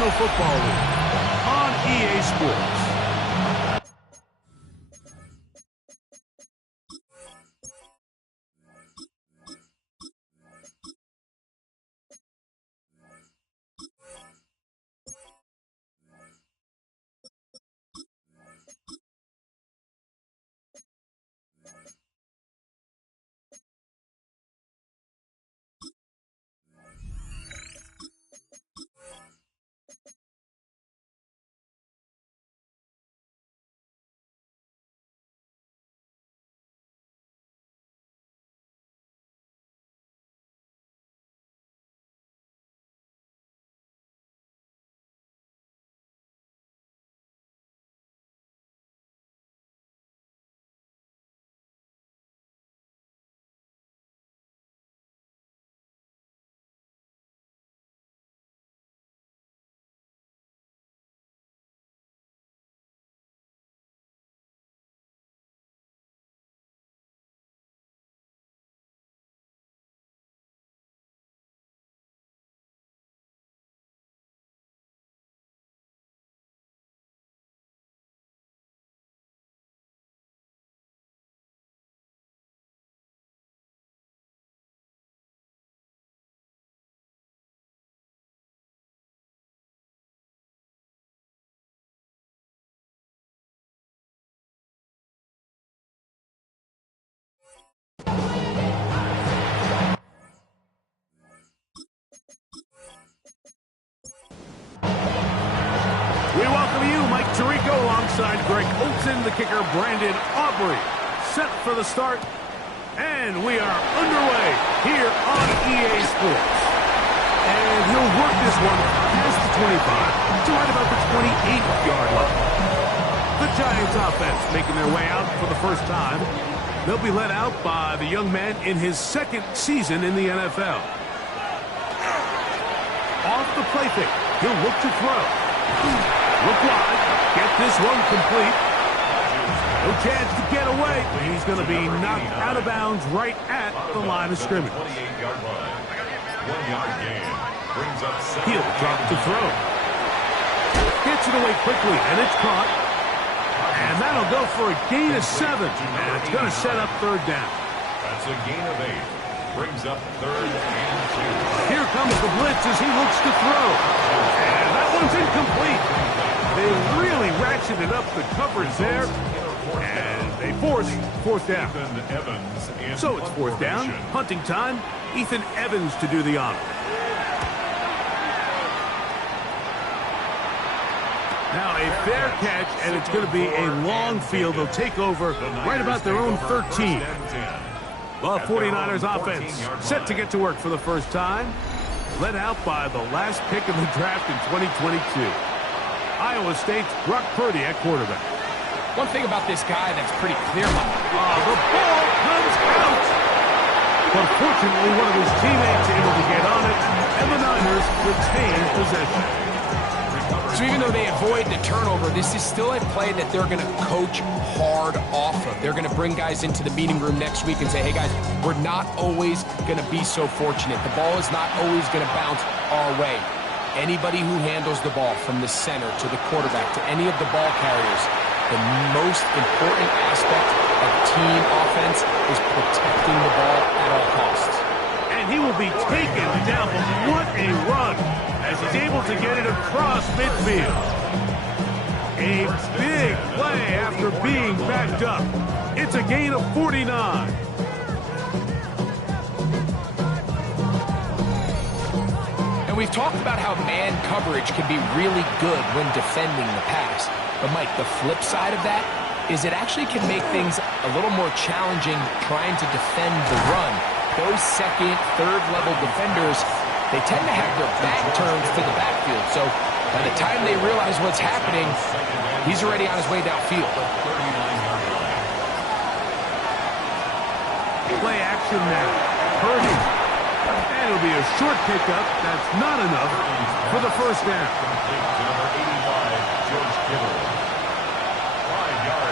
National Football League on EA Sports. We welcome you, Mike Tirico, alongside Greg Olson, the kicker, Brandon Aubrey. Set for the start, and we are underway here on EA Sports. And he'll work this one past the 25 to right about the 28-yard line. The Giants offense making their way out for the first time. They'll be led out by the young man in his second season in the NFL. Off the play fake, he'll look to throw. Look wide. Get this one complete. No chance to get away. He's going to be knocked out of bounds right at the line of scrimmage. He'll drop to throw. Gets it away quickly, and it's caught. And that'll go for a gain of 7. And it's going to set up third down. That's a gain of 8. Brings up 3rd and 2. Here comes the blitz as he looks to throw. And that one's incomplete. They really ratcheted up the coverage there. And they force 4th down. So it's 4th down. Hunting time. Ethan Evans to do the honor. Now a fair catch, and it's going to be a long field. They'll take over right about their own 13. Well, 49ers offense set to get to work for the first time. Led out by the last pick of the draft in 2022. Iowa State's Brock Purdy at quarterback. One thing about this guy that's pretty clear, Mike. The ball comes out. But fortunately, one of his teammates able to get on it, and the Niners retain possession. So even though they avoid the turnover, this is still a play that they're going to coach hard off of. They're going to bring guys into the meeting room next week and say, hey, guys, we're not always going to be so fortunate. The ball is not always going to bounce our way. Anybody who handles the ball from the center to the quarterback to any of the ball carriers, the most important aspect of team offense is protecting the ball at all costs. And he will be taken down, but what a run as he's able to get it across midfield. A big play after being backed up. It's a gain of 49. And we've talked about how man coverage can be really good when defending the pass. But, Mike, the flip side of that is it actually can make things a little more challenging trying to defend the run. Those second, third-level defenders, they tend to have their back turned to the backfield. So by the time they realize what's happening, he's already on his way downfield. Play action now. Purdy. And it'll be a short pickup. That's not enough for the first down.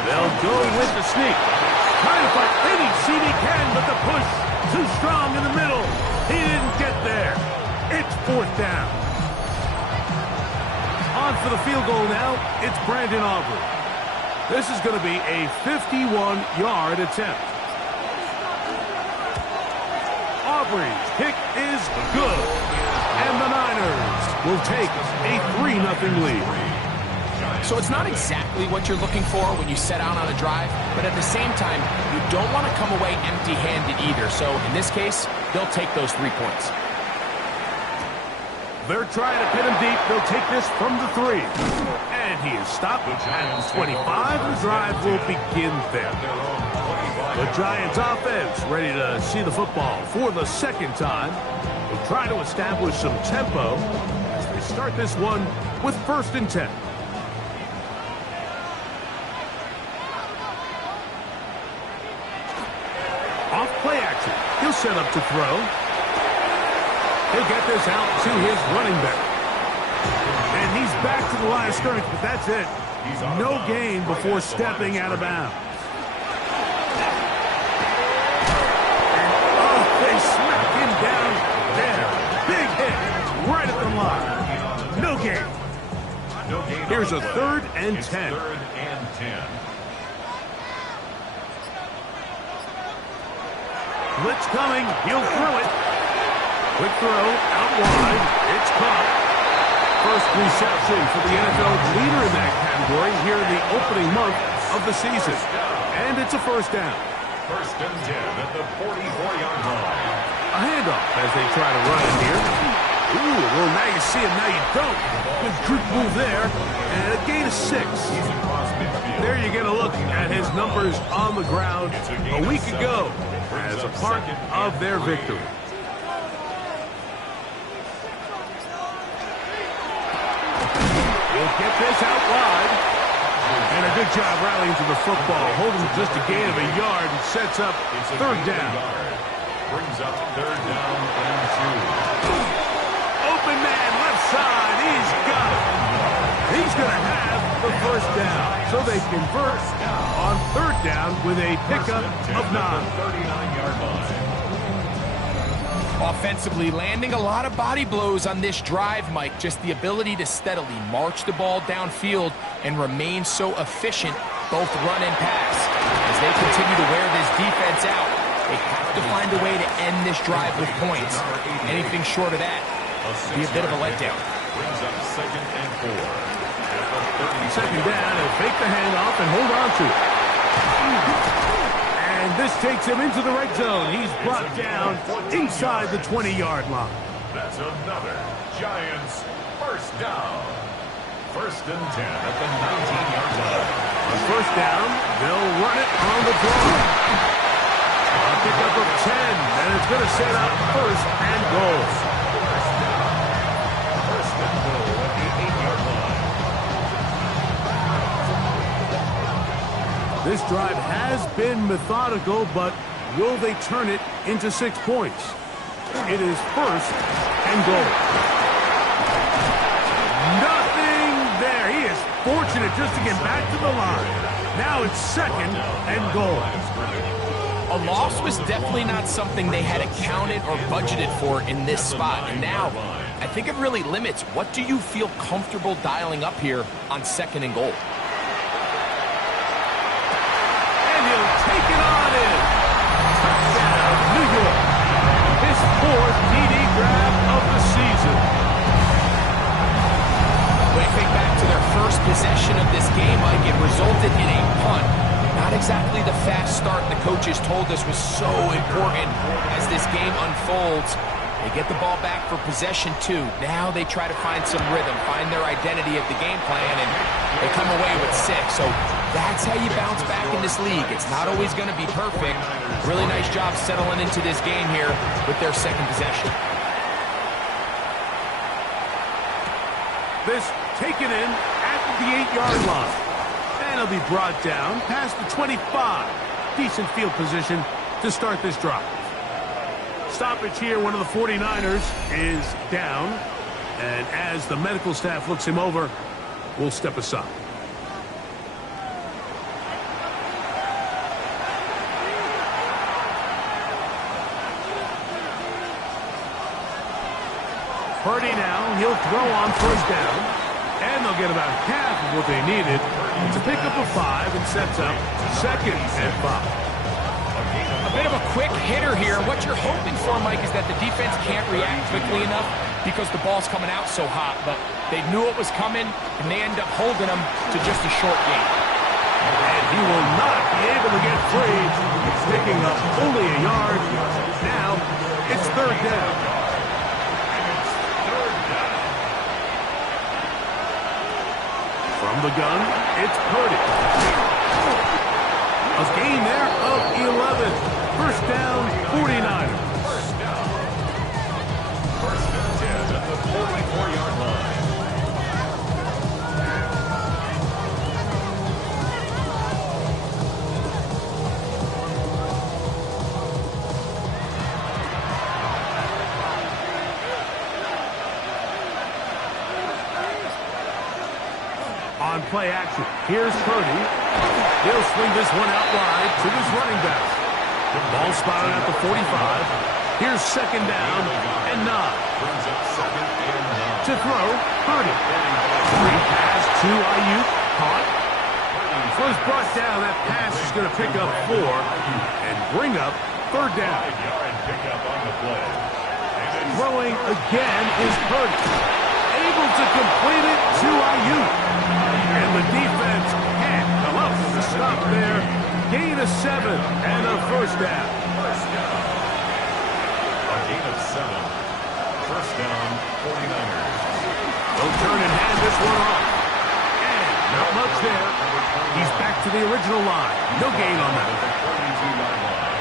They'll go with the sneak. Trying to find any seat he can, but the push too strong in the middle. He didn't get there. It's 4th down. for the field goal now. It's Brandon Aubrey. This is going to be a 51-yard attempt. Aubrey's kick is good. And the Niners will take a 3-0 lead. So it's not exactly what you're looking for when you set out on a drive, but at the same time, you don't want to come away empty-handed either. So in this case, they'll take those 3 points. They're trying to pin him deep. They'll take this from the 3. And he is stopped at 25. The drive will begin there. The Giants offense ready to see the football for the second time. They'll try to establish some tempo as they start this one with 1st and 10. Off play action. He'll set up to throw. He'll get this out to his running back. And he's back to the line of scrimmage, but that's it. No gain before stepping out of bounds. And oh, they smack him down there. Big hit right at the line. No gain. Here's a 3rd and 10. Blitz coming. He'll throw it. Quick throw out wide. It's caught. First reception for the NFL leader in that category here in the opening month of the season. And it's a 1st down. 1st and 10 at the 44-yard line. A handoff as they try to run it here. Ooh, well, now you see him, now you don't. Good group move there. And a gain of 6. There you get a look at his numbers on the ground a week ago as a part of their victory. He'll get this out wide. And a good job rallying to the football. Holding just a gain of a yard and sets up 3rd down. Brings up 3rd down and 2. Open man, left side. He's got it. He's going to have the 1st down. So they convert on 3rd down with a pickup of 9. 39-yard line. Offensively, landing a lot of body blows on this drive, Mike. Just the ability to steadily march the ball downfield and remain so efficient, both run and pass. As they continue to wear this defense out, they have to find a way to end this drive with points. Anything short of that would be a bit of a letdown. Brings up 2nd and 4. 2nd down, and fake the handoff and hold on to it. And this takes him into the red zone. He's brought down inside the 20-yard line. That's another Giants 1st down. 1st and 10 at the 19-yard line. On 1st down, they'll run it on the draw. A pickup of 10, and it's going to set up 1st and goal. 1st and goal at the 8-yard line. This drive has been methodical, but will they turn it into 6 points? It is 1st and goal. Nothing there. He is fortunate just to get back to the line. Now it's 2nd and goal. A loss was definitely not something they had accounted or budgeted for in this spot. And now, I think it really limits what do you feel comfortable dialing up here on 2nd and goal. And he'll take it on in. Touchdown, New York. His 4th TD grab of the season. When you think back to their first possession of this game, Mike, it resulted in a punt. Not exactly the fast start the coaches told us was so important as this game unfolds. They get the ball back for possession 2. Now they try to find some rhythm, find their identity of the game plan, and they come away with 6. So that's how you bounce back in this league. It's not always going to be perfect. Really nice job settling into this game here with their 2nd possession. This taken in at the 8-yard line. And he'll be brought down past the 25. Decent field position to start this drive. Stoppage here, one of the 49ers is down. And as the medical staff looks him over, we'll step aside. Purdy now, he'll throw on 1st down. And they'll get about half of what they needed to pick up a 5 and sets up 2nd and 5. A bit of a quick hitter here. What you're hoping for, Mike, is that the defense can't react quickly enough because the ball's coming out so hot. But they knew it was coming, and they end up holding them to just a short gain. And he will not be able to get free. He's picking up only a yard. Now it's 3rd down. From the gun, it's Purdy. A gain there of 11. 1st down, 49ers. First and 10 at the 44-yard line. On play action, here's Purdy. He'll swing this one out wide to his running back. The ball spotted at the 45. Here's 2nd down and 9. Brings up 2nd and 9. To throw, Purdy. Free pass to Ayuk. Caught. Was brought down. That pass is going to pick up 4 and bring up 3rd down. 5-yard pickup on the play. Throwing again is Purdy. Able to complete it to Ayuk. And the defense can't come up with a stop there. Gain of 7 and a 1st down. A gain of 7. 1st down, 49ers. They'll turn and hand this one off. And not much there. He's back to the original line. No gain on that. 32-yard line.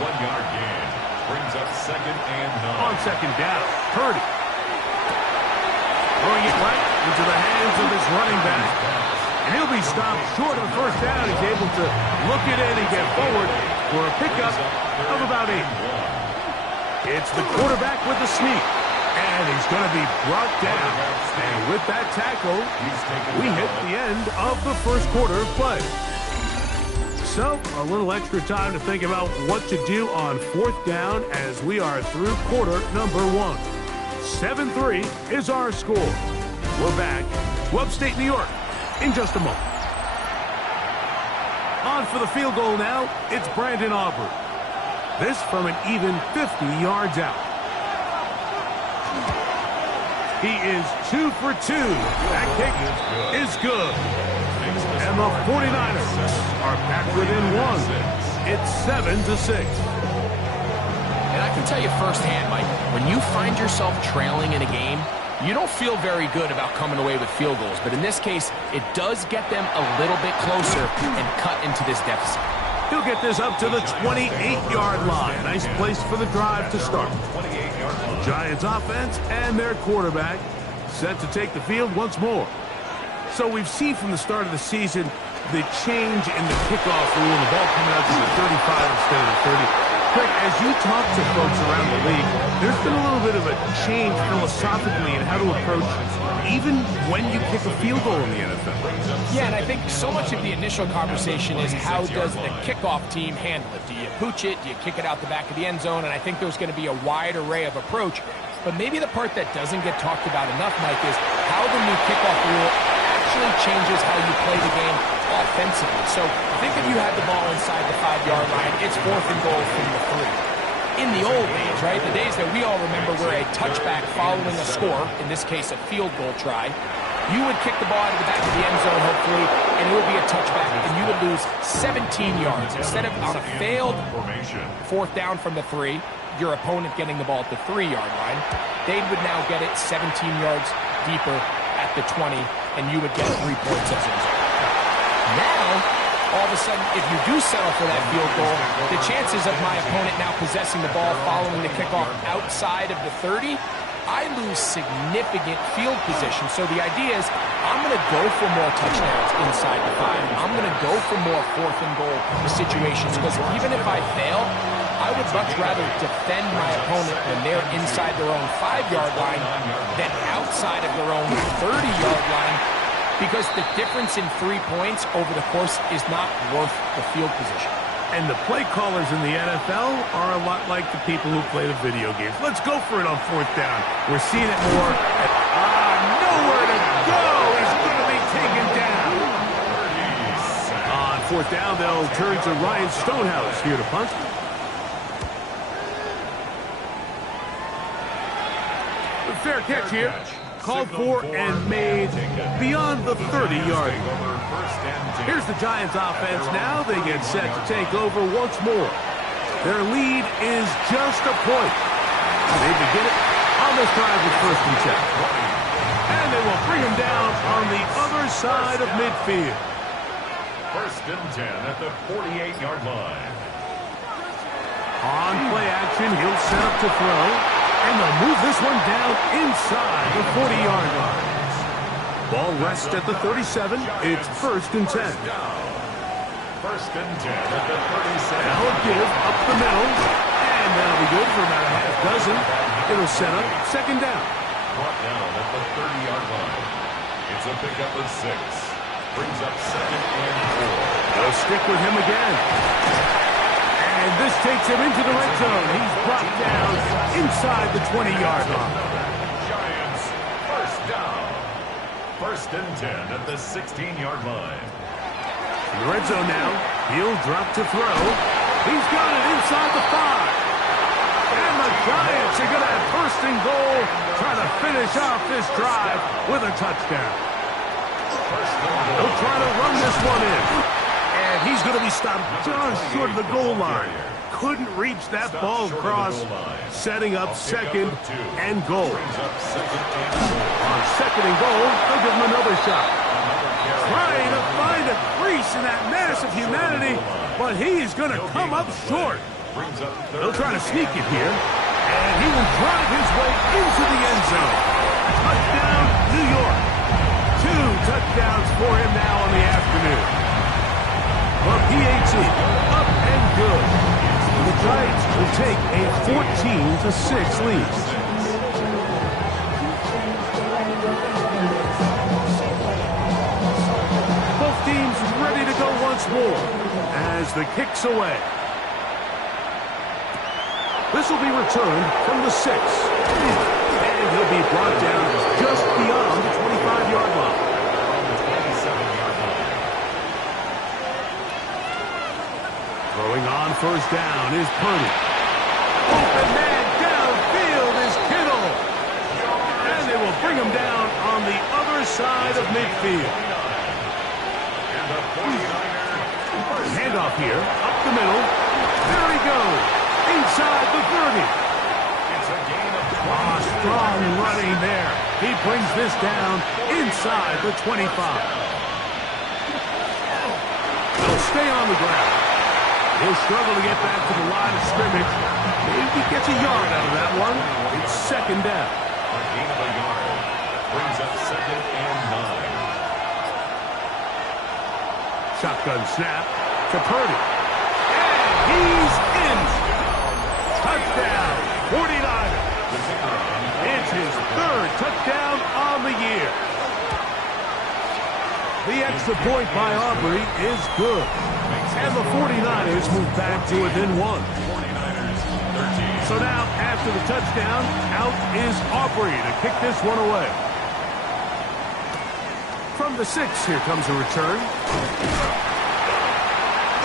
1-yard gain. Brings up 2nd and 9. On 2nd down, Purdy. Throwing it right into the hands of his running back. And he'll be stopped short of the 1st down. He's able to look it in and get forward for a pickup of about 8. It's the quarterback with the sneak. And he's going to be brought down. And with that tackle, we hit the end of the 1st quarter of play. So, a little extra time to think about what to do on 4th down as we are through quarter number 1. 7-3 is our score. We're back to upstate New York in just a moment. On for the field goal now, it's Brandon Aubrey. This from an even 50 yards out. He is 2 for 2. That kick is good. And the 49ers are back within 1. It's 7-6. And I can tell you firsthand, Mike, when you find yourself trailing in a game, you don't feel very good about coming away with field goals. But in this case, it does get them a little bit closer and cut into this deficit. He'll get this up to the 28-yard line. Nice place for the drive to start. Giants offense and their quarterback set to take the field once more. So we've seen from the start of the season the change in the kickoff rule, the ball coming out to the 35 instead of the 30. Craig, as you talk to folks around the league, there's been a little bit of a change philosophically in how to approach even when you kick a field goal in the NFL. Yeah, and I think so much of the initial conversation is how does the kickoff team handle it? Do you pooch it? Do you kick it out the back of the end zone? And I think there's going to be a wide array of approach. But maybe the part that doesn't get talked about enough, Mike, is how the new kickoff rule actually changes how you play the game offensively. So think if you had the ball inside the 5-yard line, it's 4th and goal from the 3. In the old days, right, the days that we all remember where a touchback following a score, in this case a field goal try, you would kick the ball out of the back of the end zone, hopefully, and it would be a touchback, and you would lose 17 yards. Instead of on a failed 4th down from the 3, your opponent getting the ball at the 3-yard line, they would now get it 17 yards deeper at the 20, and you would get 3 points as a result. Now, all of a sudden, if you do settle for that field goal, the chances of my opponent now possessing the ball following the kickoff outside of the 30, I lose significant field position. So the idea is I'm going to go for more touchdowns inside the 5. I'm going to go for more 4th and goal situations because even if I fail, I would much rather defend my opponent when they're inside their own 5-yard line than outside of their own 30-yard line, because the difference in 3 points over the course is not worth the field position. And the play callers in the NFL are a lot like the people who play the video games. Let's go for it on 4th down. We're seeing it more. Nowhere to go! fourth down, they'll turn to Ryan Stonehouse here to punt. The fair catch here. Called for and made beyond the 30-yard line. Here's the Giants offense now. They get set to take over once more. Their lead is just a point. They begin it on this drive with 1st and 10. And they will bring him down on the other side of midfield. 1st and 10 at the 48-yard line. On play action, he'll set up to throw. And they'll move this one down inside the 40-yard line. Ball rests at the 37. It's 1st and 10. 1st and 10 at the 37. Now a give up the middle. And that'll be good for about a half dozen. It'll set up 2nd down. Brought down at the 30-yard line. It's a pickup of 6. Brings up 2nd and 4. They'll stick with him again. And this takes him into the red zone. He's brought down inside the 20-yard line. Giants, 1st down. 1st and 10 at the 16-yard line. In the red zone now. He'll drop to throw. He's got it inside the 5. And the Giants are going to have 1st and goal, trying to finish off this drive with a touchdown. They'll try to run this one in. And he's going to be stopped just short of the goal line. Couldn't reach that ball across, setting up 2nd and goal. On 2nd and goal, they'll give him another shot. Trying to find a crease in that mass of humanity, but he's going to come up short. He'll try to sneak it here, and he will drive his way into the end zone. Touchdown, New York. 2 touchdowns for him now on the afternoon. The PAT, up and good. The Giants will take a 14-6 lead. Both teams ready to go once more as the kick's away. This will be returned from the 6. And he'll be brought down just beyond the 25-yard line. Throwing on 1st down is Purdy. Open man downfield is Kittle. And they will bring him down on the other side of midfield. Handoff here, up the middle. There he goes, inside the 30. Strong running there. He brings this down inside the 25. They'll stay on the ground. He'll struggle to get back to the line of scrimmage. Maybe he gets a yard out of that one. It's 2nd down. A gain of a yard. Brings up 2nd and 9. Shotgun snap to Purdy. And he's in. Touchdown, 49ers. It's his 3rd touchdown on the year. The extra point by Aubrey is good. And the 49ers move back to within 1. So now, after the touchdown, out is Aubrey to kick this one away. From the 6, here comes a return.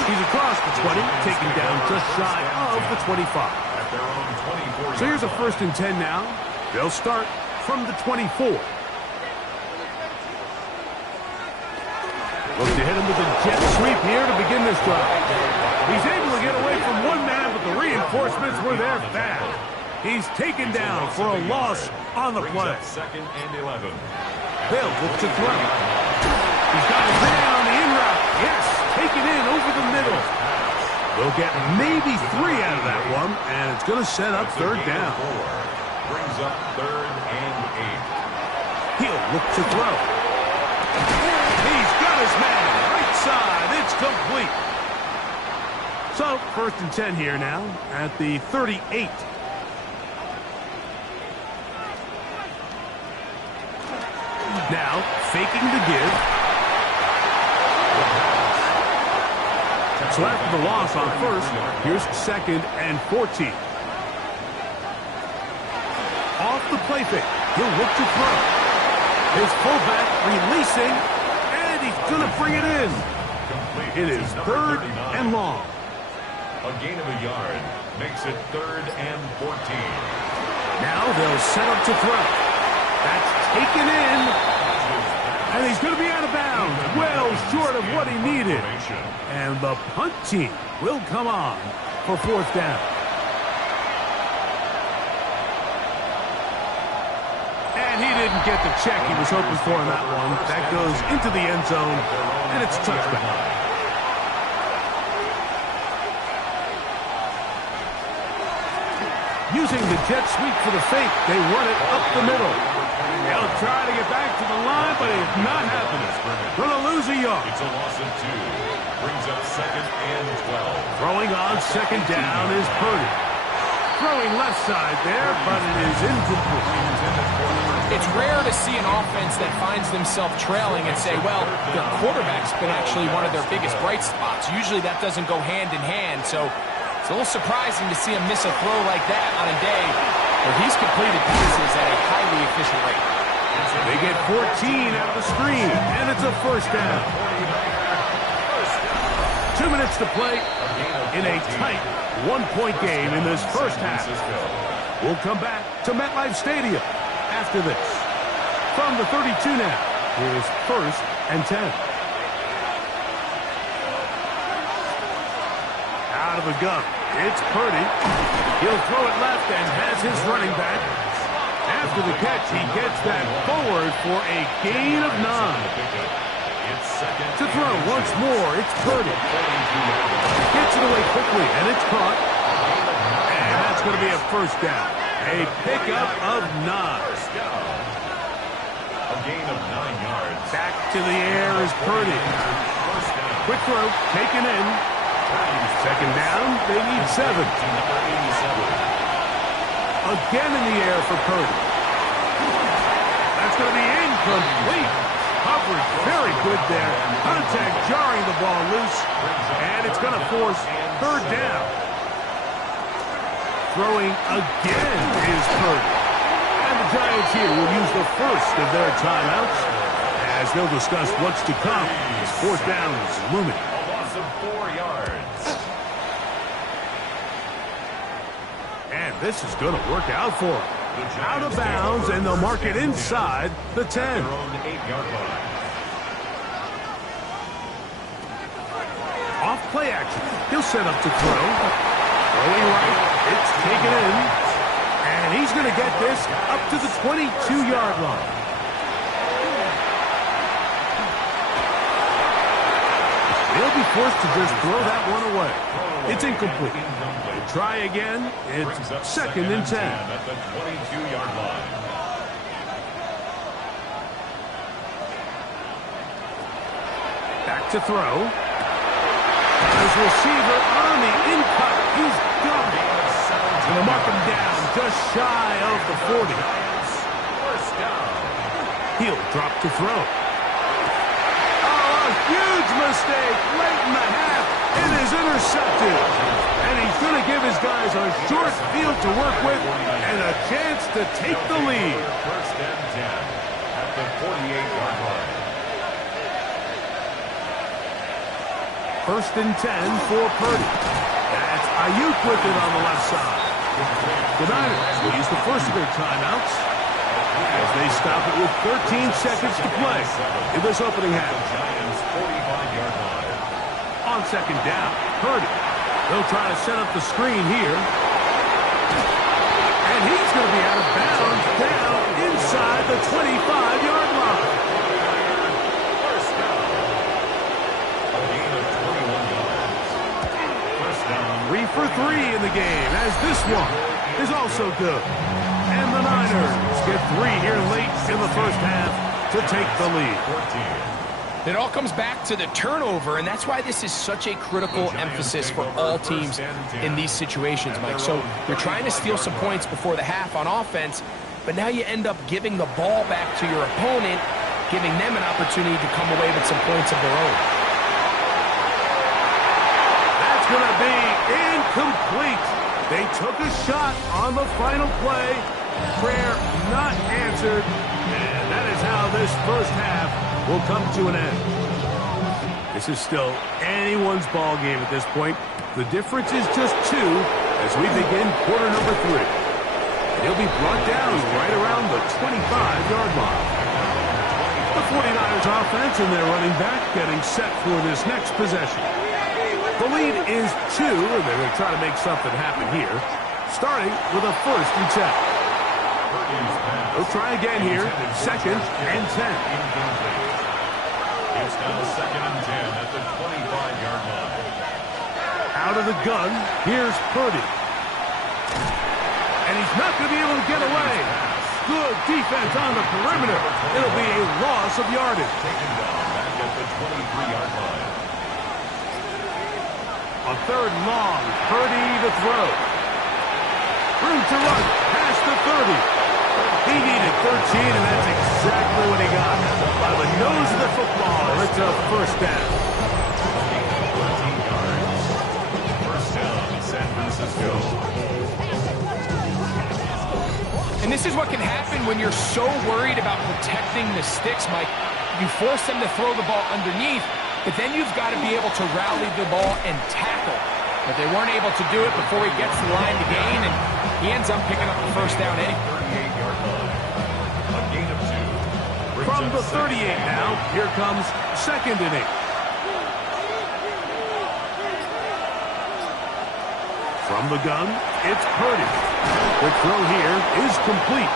He's across the 20, taken down just shy of the 25. So here's a 1st and 10 now. They'll start from the 24. Look to hit him with a jet sweep here to begin this drive. He's able to get away from one man, but the reinforcements were there fast. He's taken down for a loss on the play. 2nd and 11. They'll look to throw. He's got his man on the in route. Yes, taken in over the middle. They'll get maybe 3 out of that one, and it's going to set up 3rd down. Brings up 3rd and 8. He'll look to throw. He's got his man right side. It's complete. So 1st and 10 here now at the 38. Now faking the give. So after the loss on 1st, here's 2nd and 14. Off the play fake. He'll look to throw. His fullback releasing, and he's going to bring it in. complete. It is third and long. A gain of a yard makes it 3rd and 14. Now they'll set up to throw. That's taken in. And he's going to be out of bounds. Well short of what he needed. And the punt team will come on for 4th down. And he didn't get the check he was hoping for on that one. That goes into the end zone, and it's a touchback. Using the jet sweep for the fake, they run it up the middle. They'll try to get back to the line, but it's not happening. Going to lose a yard. It's a loss of 2. Brings up 2nd and 12. Throwing on 2nd down is Purdy. Throwing left side there, but it is incomplete. It's rare to see an offense that finds themselves trailing and say, well, their quarterback's been actually one of their biggest bright spots. Usually that doesn't go hand in hand, so it's a little surprising to see him miss a throw like that on a day where he's completed passes at a highly efficient rate. They get 14 out of the screen, and it's a 1st down. 2 minutes to play in a tight 1-point game in this first half. We'll come back to MetLife Stadium after this. From the 32 now, here's 1st and 10. Out of the gun, it's Purdy. He'll throw it left and has his running back. After the catch, he gets that forward for a gain of 9. To throw once more, it's Purdy. Gets it away quickly, and it's caught. And that's going to be a 1st down. A pickup of 9. A gain of 9 yards. Back to the air is Purdy. Quick throw, taken in. 2nd down, they need 7. Again in the air for Purdy. That's going to be incomplete. Coverage very good there. Contact jarring the ball loose. And it's going to force 3rd down. Throwing again is Purdy. And the Giants here will use the first of their timeouts as they'll discuss what's to come as 4th down is looming. A loss of 4 yards. And this is going to work out for them. Out of bounds, and they'll mark it inside the 10. Their own 8-yard line. Off play action. He'll set up to throw. Throwing right. It's taken in. And he's going to get this up to the 22-yard line. They'll be forced to just throw that one away. It's incomplete. Try again. It's 2nd and 10. At the 22-yard line. Back to throw. His receiver on the in-cut. He's got it. Going to mark him down just shy of the 40. 1st down. He'll drop to throw. Oh, a huge mistake late in the half. It is intercepted. And he's going to give his guys a short field to work with and a chance to take the lead. 1st and 10 at the 48-yard line. 1st and 10 for Purdy. That's Ayuk with it on the left side. The Niners will use the first of their timeouts as they stop it with 13 seconds to play in this opening half. Giants 45-yard line. On 2nd down, Purdy. They'll try to set up the screen here. And he's going to be out of bounds down inside the 25-yard line. 1st down. A gain of 21 yards. 1st down. 3 for 3 in the game, as this one is also good. And the Niners get 3 here late in the first half to take the lead. 14. It all comes back to the turnover, and that's why this is such a critical emphasis for all teams in these situations, Mike. So you're trying to steal some points before the half on offense, but now you end up giving the ball back to your opponent, giving them an opportunity to come away with some points of their own. That's going to be incomplete. They took a shot on the final play. Prayer not answered. And that is how this first half will come to an end. This is still anyone's ball game at this point. The difference is just 2 as we begin quarter number 3. He'll be brought down right around the 25-yard line. The 49ers offense and their running back getting set for this next possession. The lead is 2, and they're going to try to make something happen here, starting with a 1st and 10. They'll try again here, 2nd and 10. It's now 2nd and 10 at the 25-yard line. Out of the gun, here's Purdy. And he's not going to be able to get away. Good defense on the perimeter. It'll be a loss of yardage. Taken down back at the 23-yard line. On 3rd and long, Purdy to throw. Room to run, past the 30. He needed 13, and that's exactly what he got. By the nose of the football, it's a 1st down. 13 yards. 1st down, San Francisco. And this is what can happen when you're so worried about protecting the sticks, Mike. You force them to throw the ball underneath, but then you've got to be able to rally the ball and tackle. But they weren't able to do it before he gets the line to gain, and he ends up picking up the 1st down anyway. 38-yard line. A gain of 2. From the 38 now, here comes 2nd and 8. From the gun, it's Purdy. The throw here is complete.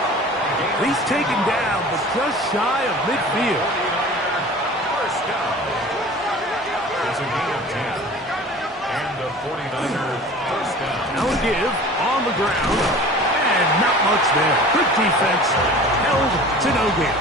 He's taken down, but just shy of midfield. 1st down. It's a gain of 10. And the 49er 1st down. Now a give on the ground, and not much there. Good defense, held to no gain.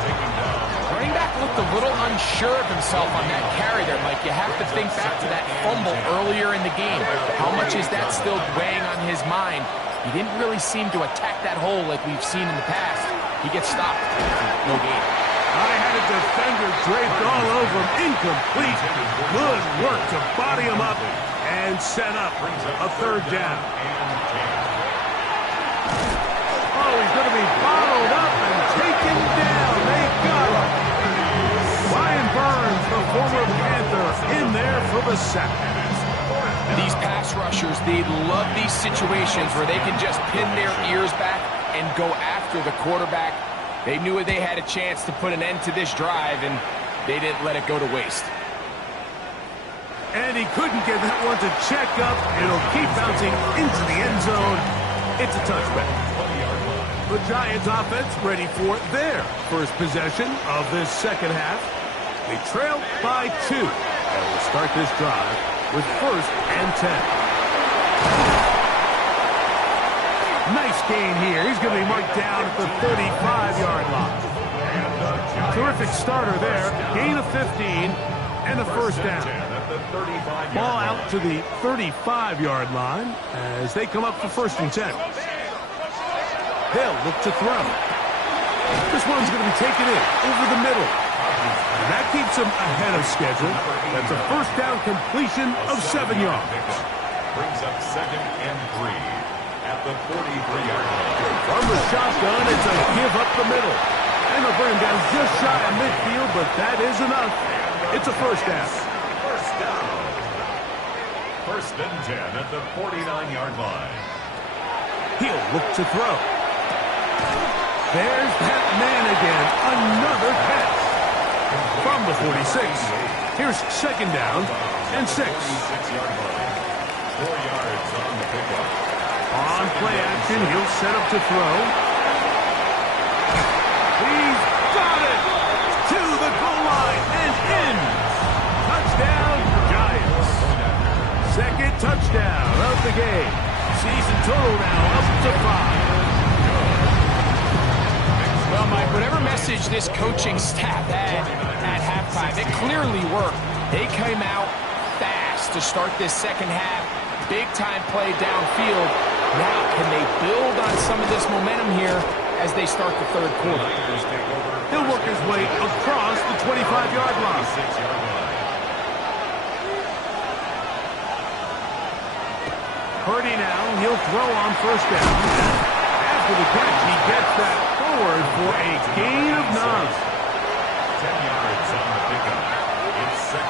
Taking down. Running back looked a little unsure of himself on that carry there, Mike. You have to think back to that fumble earlier in the game. How much is that still weighing on his mind? He didn't really seem to attack that hole like we've seen in the past. He gets stopped. No gain. I had a defender draped all over him. Incomplete. Good work to body him up and set up a 3rd down. Oh, he's going to be bottled up and taken down. They got him. Ryan Burns, the former Panther, in there for the sack. These pass rushers, they love these situations where they can just pin their ears back and go after the quarterback. They knew they had a chance to put an end to this drive, and they didn't let it go to waste. And he couldn't get that one to check up. It'll keep bouncing into the end zone. It's a touchback. The Giants offense ready for their 1st possession of this 2nd half. They trail by 2 and will start this drive with 1st and 10. Nice gain here. He's going to be marked down at the 35-yard line. Terrific starter there. Gain of 15 and a 1st down. Ball out to the 35-yard line as they come up for 1st and 10. They'll look to throw. This one's going to be taken in over the middle. And that keeps him ahead of schedule. That's a 1st down completion of 7 yards. Brings up 2nd and 3 at the 43-yard line. From the shotgun, it's a give up the middle. And they'll bring him down just shy of midfield, but that is enough. It's a 1st down. 1st down. 1st and 10 at the 49-yard line. He'll look to throw. There's that man again. Another catch. From the 46, here's 2nd down and 6. 46-yard line. 4 yards on the pickup. On play action, he'll set up to throw. He's got it! To the goal line and in! Touchdown, Giants. 2nd touchdown of the game. Season total now up to 5. Well, Mike, whatever message this coaching staff had at halftime, it clearly worked. They came out fast to start this 2nd half. Big-time play downfield. Now, can they build on some of this momentum here as they start the 3rd quarter? He'll work his way across the 25-yard line. Purdy now, he'll throw on 1st down. After the catch, he gets that forward for a gain of 9. 10 yards on the pickup. It's 2nd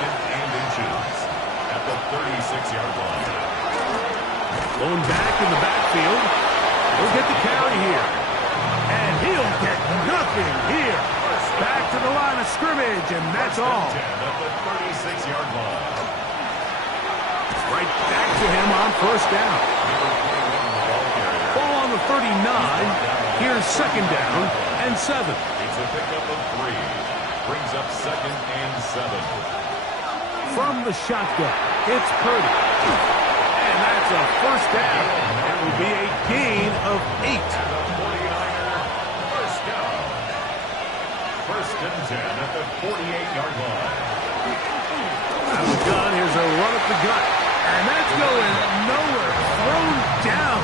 scrimmage, and that's all. At the 36-yard line. Right back to him on first down. Ball on the 39. Here's second down and 7. It's a pickup of 3. Brings up second and 7. From the shotgun, it's Purdy. And that's a first down. That will be a gain of 8. And the 49er first down. First and 10 at the 48-yard line. Out of the gun, here's a run up the gut. And that's going nowhere. Thrown down,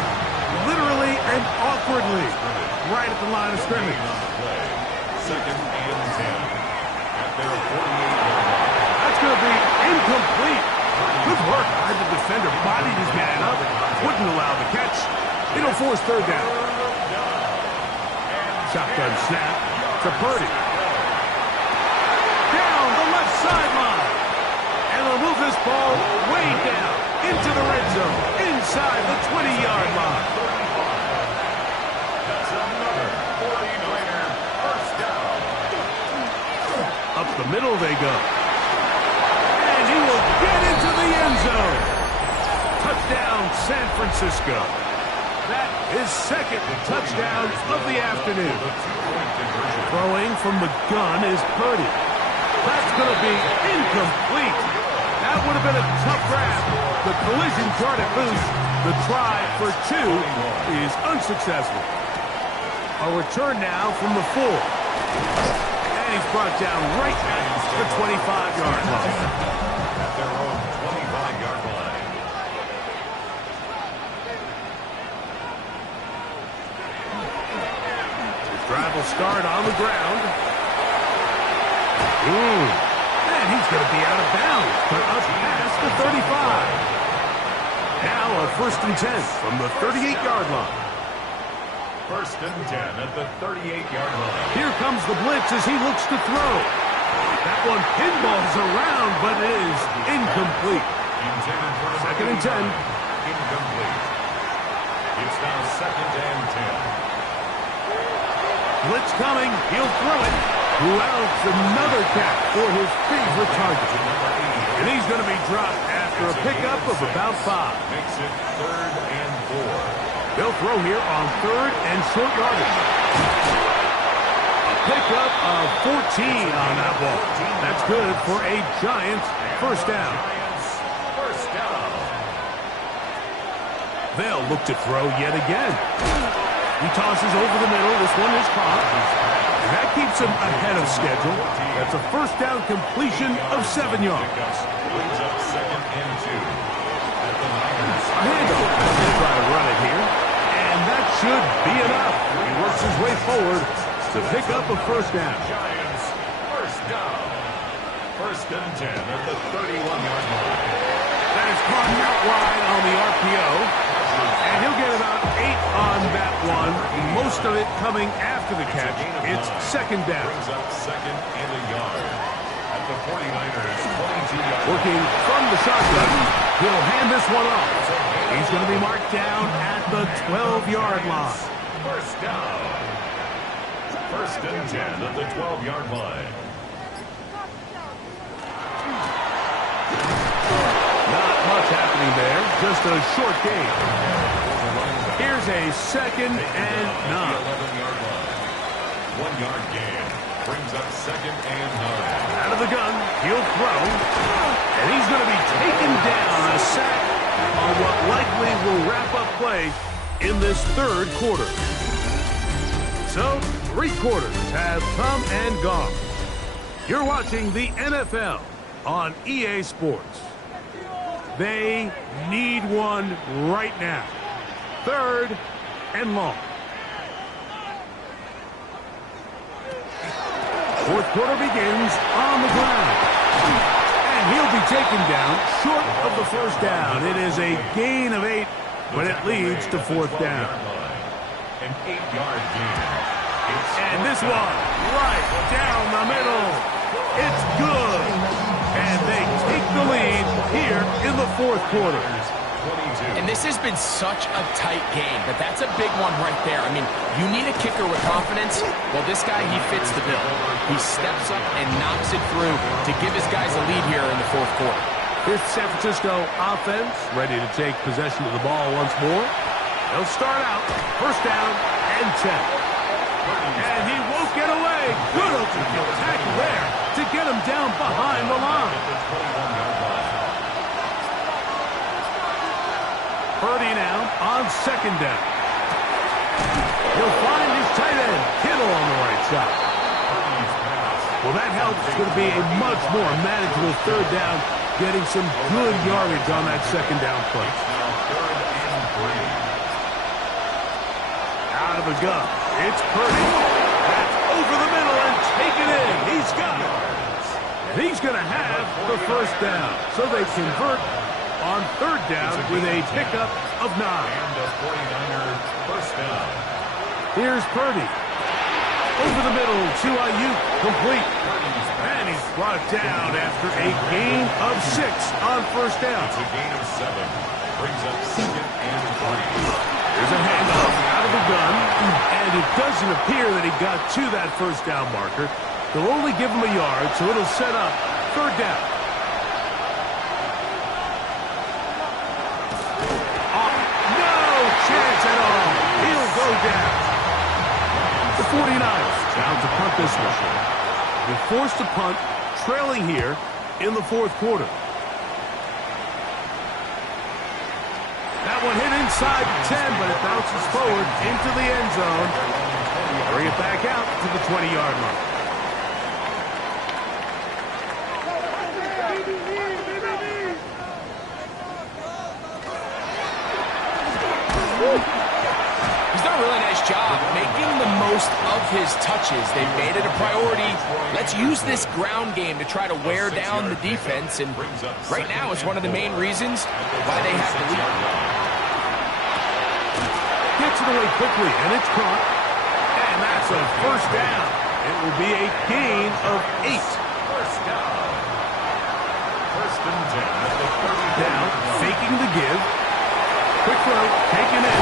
literally and awkwardly, right at the line of scrimmage. Second and 10 at their 48-yard line. That's going to be incomplete. Good work by the defender. Bodied his man up. Wouldn't allow the catch. It'll force third down. Shotgun snap to Purdy. Down the left sideline. And they'll move this ball way down into the red zone. Inside the 20-yard line. That's another 49er first down. Up the middle they go. He will get into the end zone. Touchdown, San Francisco. That is second touchdown of the afternoon. Throwing from the gun is Purdy. That's going to be incomplete. That would have been a tough grab. The collision brought it loose. The try for 2 is unsuccessful. A return now from the 4. And he's brought down right at the 25-yard line. At their own 25-yard line. His drive will start on the ground. And he's going to be out of bounds, but up past the 35. Now a first and 10 from the 38-yard line. First and 10 at the 38-yard line. Here comes the blitz as he looks to throw. That one pinballs around, but is incomplete. Intended for Second and 10. Incomplete. It's now second and 10. Blitz coming. He'll throw it. Who else? Another catch for his favorite target. And he's going to be dropped after a pickup of about 5. Makes it third and 4. They'll throw here on third and short yardage. Pickup of 14 on that ball. That's good for a Giants first down. First down. They'll look to throw yet again. He tosses over the middle. This one is caught. And that keeps him ahead of schedule. That's a first down completion of 7 yards. Brings up second and 2. At the Niners. A handoff. They'll try to run it here. And that should be enough. He works his way forward to pick up a first down. Giants first down. First and 10 at the 31-yard line. That is caught out wide on the RPO. And he'll get about 8 on that one. Most of it coming after the catch. It's second down. Brings up second and a yard. At the 49ers 22-yard line. Working from the shotgun. He'll hand this one off. He's going to be marked down at the 12-yard line. First down. First and 10 at the 12-yard line. Not much happening there. Just a short gain. Here's a second and 9. 11-yard line. 1-yard gain. Brings up second and 9. Out of the gun. He'll throw. And he's going to be taken down. A sack on what likely will wrap up play in this third quarter. So, 3 quarters have come and gone. You're watching the NFL on EA Sports. They need one right now. Third and long. Fourth quarter begins on the ground. And he'll be taken down short of the first down. It is a gain of 8, but it leads to fourth down. An 8-yard gain. And this one, right down the middle. It's good. And they take the lead here in the fourth quarter. 22. And this has been such a tight game, but that's a big one right there. I mean, you need a kicker with confidence. Well, this guy, he fits the bill. He steps up and knocks it through to give his guys a lead here in the fourth quarter. Here's the San Francisco offense, ready to take possession of the ball once more. They'll start out, first down and 10. And he won't get away. Good open tackle there to get him down behind the line. Purdy now on second down. He'll find his tight end, Kittle, on the right side. Well, that helps. It's going to be a much more manageable third down, getting some good yardage on that second down play. Out of the gun. It's Purdy. That's over the middle and taken in. He's got it. And he's going to have the first down. So they convert on third down with a pickup of 9. And a 49er first down. Here's Purdy. Over the middle to Ayuk, complete. And he's brought down after a gain of 6 on first down. It's a gain of 7. Brings up second and 3. There's a handoff out of the gun, and it doesn't appear that he got to that first down marker. They'll only give him a yard, so it'll set up third down. No chance at all. He'll go down. The 49ers down to punt this one. They're forced to punt, trailing here in the fourth quarter. That one hit inside the 10, but it bounces forward into the end zone. Bring it back out to the 20-yard line. He's done a really nice job making the most of his touches. They've made it a priority. Let's use this ground game to try to wear down the defense, and right now it's one of the main reasons why they have the lead. Gets it away quickly, and it's caught. And that's a first down. It will be a gain of 8. First down. First and 10 at the 30. Now, faking the give. Quick throw, taken in.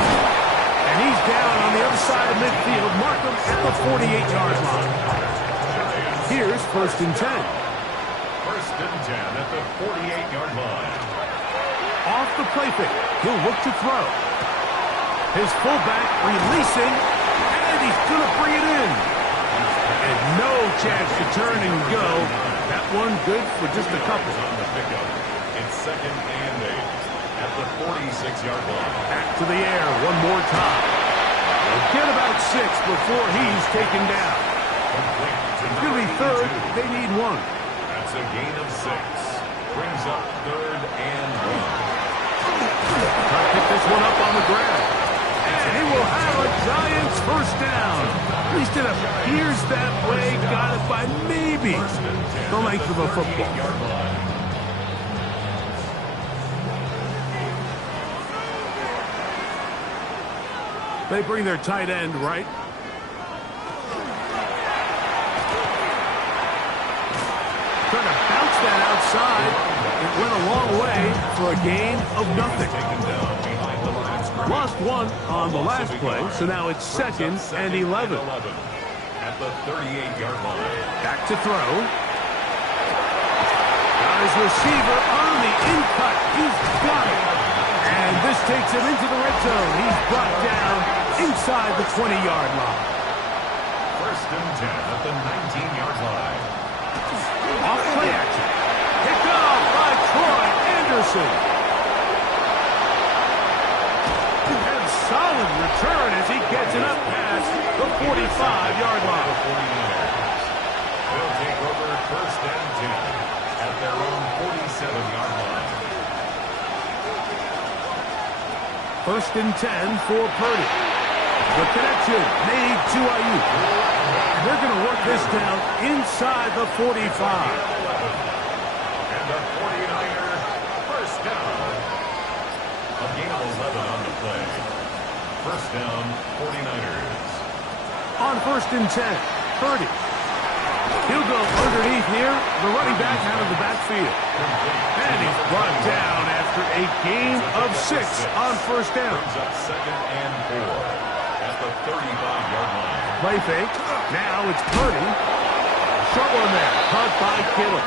And he's down on the other side of midfield. Markham at the 48-yard line. Here's first and 10. First and 10 at the 48-yard line. Off the play fake. He'll look to throw. His fullback releasing, and he's going to bring it in. And no chance to turn and go. That one good for just a couple. On the pickup. It's second and 8 at the 46-yard line. Back to the air one more time. They'll get about 6 before he's taken down. It's going to be third. They need 1. That's a gain of 6. Brings up third and 1. Try to pick this one up on the ground. And he will have a Giants first down. At least it appears that way. Got it by maybe the length of a football. They bring their tight end right. Trying to bounce that outside. It went a long way for a gain of nothing. Lost 1 on the last play, so now it's second and 11. At the 38-yard line. Back to throw. Got his receiver on the in-cut. He's got it. And this takes him into the red zone. He's brought down inside the 20-yard line. First and 10 at the 19-yard line. Off play action. Picked off by Troy Anderson. And solid return as he gets it up past the 45-yard line. They'll take over first and 10 at their own 47-yard line. First and 10 for Purdy. The connection made to Ayuk. They're going to work this down inside the 45. And the 49er first down. A gain of 11 on the play. First down, 49ers. On first and 10, Purdy. He'll go underneath here. The running back out of the backfield. And he's brought down after after a gain of 6 on first down. Brings up 2nd and 4 at the 35-yard line. Play fake. Now it's Purdy. Short one there. Caught by Kittle.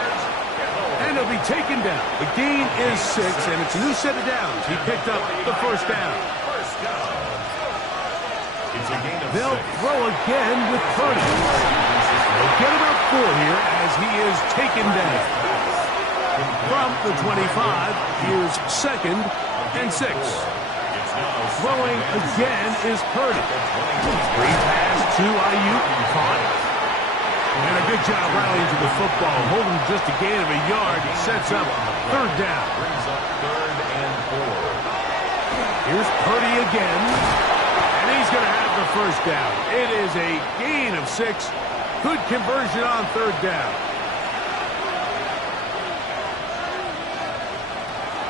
And he'll be taken down. The gain is 6, and it's a new set of downs. He picked up the first down. First down. It's a gain of They'll 6. throw again with Purdy. They'll get about 4 here as he is taken down. From the 25, here's 2nd and 6. Throwing again is Purdy. Free pass to Ayuk. Caught. And a good job rallying to the football. Holding just a gain of a yard. Sets up 3rd down. Brings up 3rd and 4. Here's Purdy again. And he's going to have the first down. It is a gain of 6. Good conversion on 3rd down.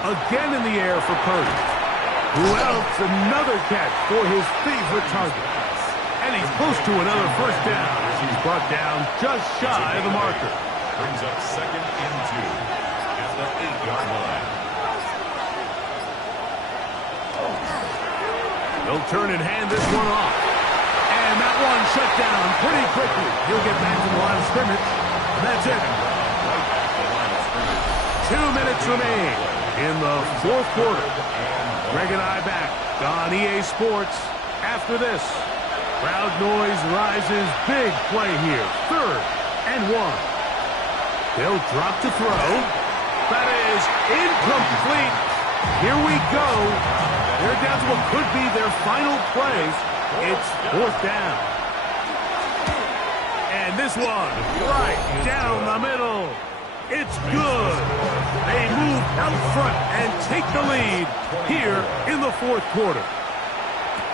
Again in the air for Purdy. Who else? Another catch for his favorite target. And he's close to another first down as he's brought down just shy of the marker. Brings up 2nd and 2 at the 8-yard line. They'll turn and hand this one off. And that one shut down pretty quickly. He'll get back to the line of scrimmage. And that's it. 2 minutes remain in the 4th quarter. Greg and I back on EA Sports after this. Crowd noise rises. Big play here. 3rd and 1. They'll drop to throw. That is incomplete. Here we go. They're down to what could be their final play. It's 4th down. And this one right down the middle. It's good. They move out front and take the lead here in the 4th quarter.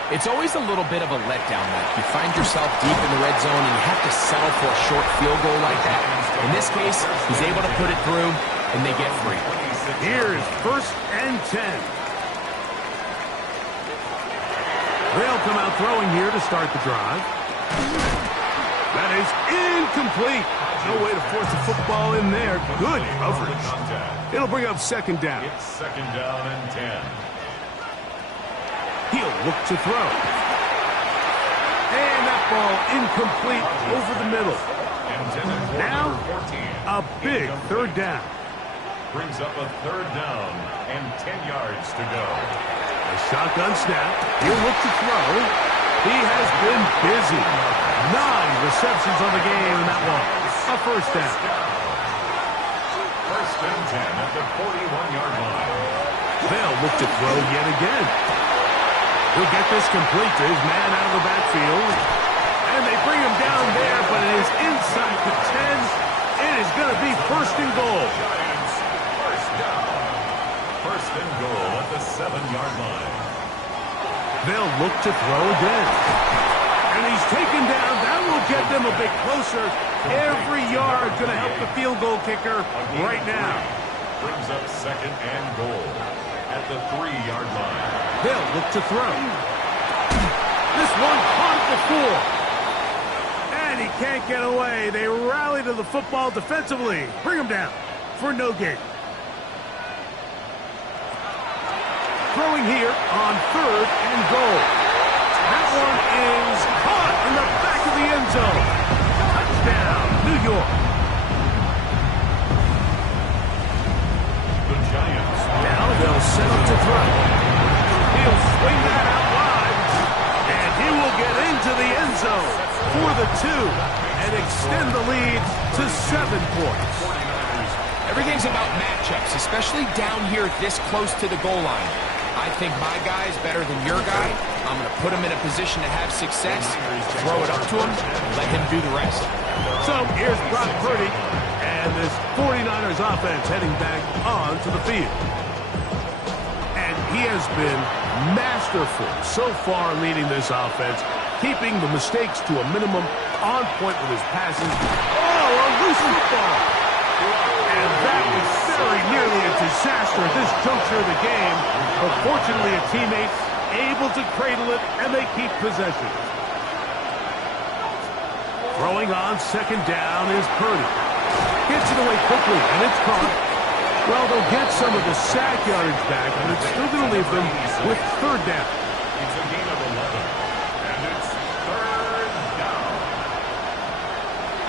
It's always a little bit of a letdown, Mike. You find yourself deep in the red zone and you have to settle for a short field goal like that. In this case, he's able to put it through, and they get free. Here's 1st and 10. They'll come out throwing here to start the drive. That is incomplete. No way to force the football in there. Good coverage. It'll bring up 2nd down. It's 2nd down and 10. He'll look to throw. And that ball incomplete over the middle. Now, a big 3rd down. Brings up a 3rd down and 10 yards to go. A shotgun snap. He'll look to throw. He has been busy. 9 receptions on the game, and that one, a 1st down. 1st and 10 at the 41-yard line. They'll look to throw yet again. He'll get this complete to his man out of the backfield. And they bring him down there, but it is inside the 10. It is going to be 1st and goal. Giants, 1st down. 1st and goal at the 7-yard line. They'll look to throw again. And he's taken down. That will get them a bit closer. Every yard going to help the field goal kicker right now. Brings up 2nd and goal at the 3-yard line. They'll look to throw. This one caught at the 4. And he can't get away. They rally to the football defensively. Bring him down for no gain. Throwing here on 3rd and goal. That one is caught in the back of the end zone. Touchdown, New York. The Giants. Now they'll set up to throw. He'll swing that out wide. And he will get into the end zone for the 2 and extend the lead to 7 points. Everything's about matchups, especially down here this close to the goal line. I think my guy is better than your guy. I'm going to put him in a position to have success, throw it up to him, let him do the rest. So here's Brock Purdy and this 49ers offense heading back onto the field. And he has been masterful so far leading this offense, keeping the mistakes to a minimum, on point with his passes. Oh, a loose football. And that was very nearly a disaster at this juncture of the game. But fortunately, a teammate able to cradle it, and they keep possession. Throwing on 2nd down is Purdy. Gets it away quickly, and it's caught. Well, they'll get some of the sack yardage back, but it's still going to leave them with third down. It's a gain of 11, and it's third down.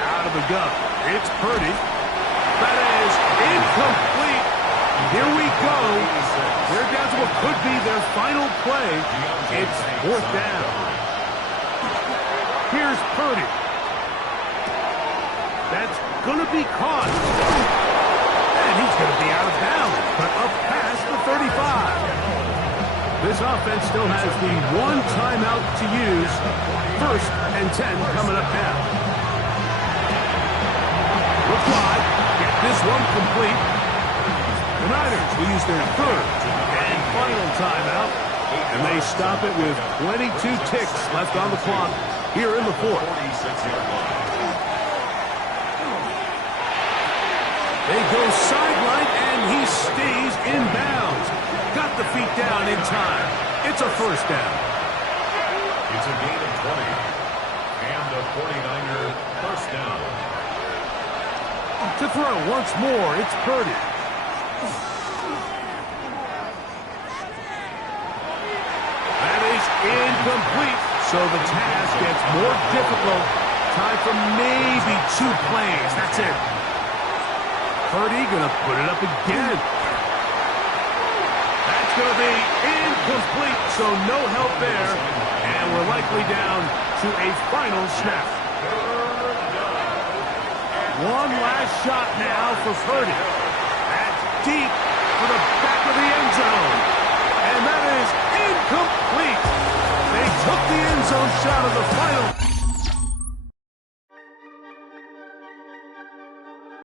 Out of the gun. It's Purdy. That is incomplete. Here we go. They're down to what could be their final play. It's fourth down. Here's Purdy. That's going to be caught. And he's going to be out of bounds, but up past the 35. This offense still has the one timeout to use. First and 10 coming up now. Look wide. Get this one complete. The Niners will use their third and final timeout. And they stop it with 22 ticks left on the clock here in the fourth. They go sideline, and he stays in bounds. Got the feet down in time. It's a first down. It's a gain of 20. And a 49er first down. To throw once more, it's Purdy. That is incomplete. So the task gets more difficult. Time for maybe 2 plays. That's it. Purdy going to put it up again. That's going to be incomplete, so no help there. And we're likely down to a final snap. One last shot now for Purdy. That's deep for the back of the end zone. And that is incomplete. They took the end zone shot of the final.